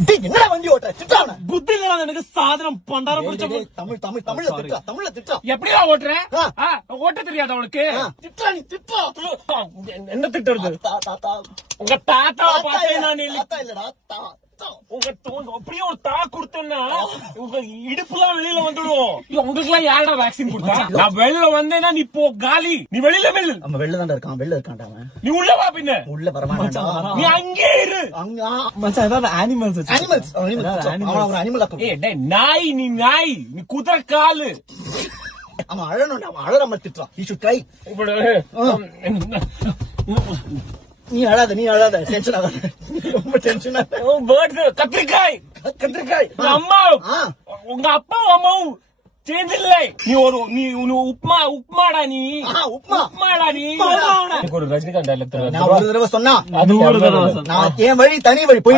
என்னடா வண்டி ஓட்ட திட்டான புத்தி இல்ல எனக்கு சாதனம் பண்டாரம் பிடிச்ச தமிழ் தமிழ் தமிழ்ல திட்டா தமிழ்ல திட்டா எப்படியா ஓட்டுற ஓட்ட தெரியாத அவளுக்கு திட்டா நீ திட்டா என்ன திட்டுறது தாத்தா உங்க தாத்தா பார்த்தேன் நான் தாத்தா இல்லடா உங்க அப்படியே ஒரு தா கொடுத்தேன்னா உங்க இடுப்புலாம் வெளியில வந்துடும். உங்களுக்கு எல்லாம் யாரா வேக்சின் கொடுத்தா? நான் வெளியில வந்தேன்னா நீ போ காலி. நீ வெளியில வெள்ளு. அவன் வெளில தான் இருக்கான், வெளில இருக்கான்டா அவன். நீ உள்ள வா பின்ன. உள்ள வரமாட்டான்டா. நீ அங்கே இரு. அங்க மச்சான் ஏதாவது அனிமல்ஸ் அவன் ஒரு அனிமல் ஆக்கும். ஏய் டேய் நாய், நீ நாய், நீ குதிரை காலு. அவன் அழணும், அவன் அழற திட்டுறான். You should try. நீ அழாத டென்ஷன் ஆகாத, ரொம்ப டென்ஷன் ஆகாத. கத்திரிக்காய் கத்திரிக்காய் அம்மா உங்க அப்பா அம்மாவும் சேர்ந்து இல்லை. நீ உப்மாடா நீ உப்மாடா நீ. ஒரு ரஜினிகாந்த் நான் ஒரு தடவை சொன்னா அது ஒரு தடவை நான் என் வழி தனி வழி போய்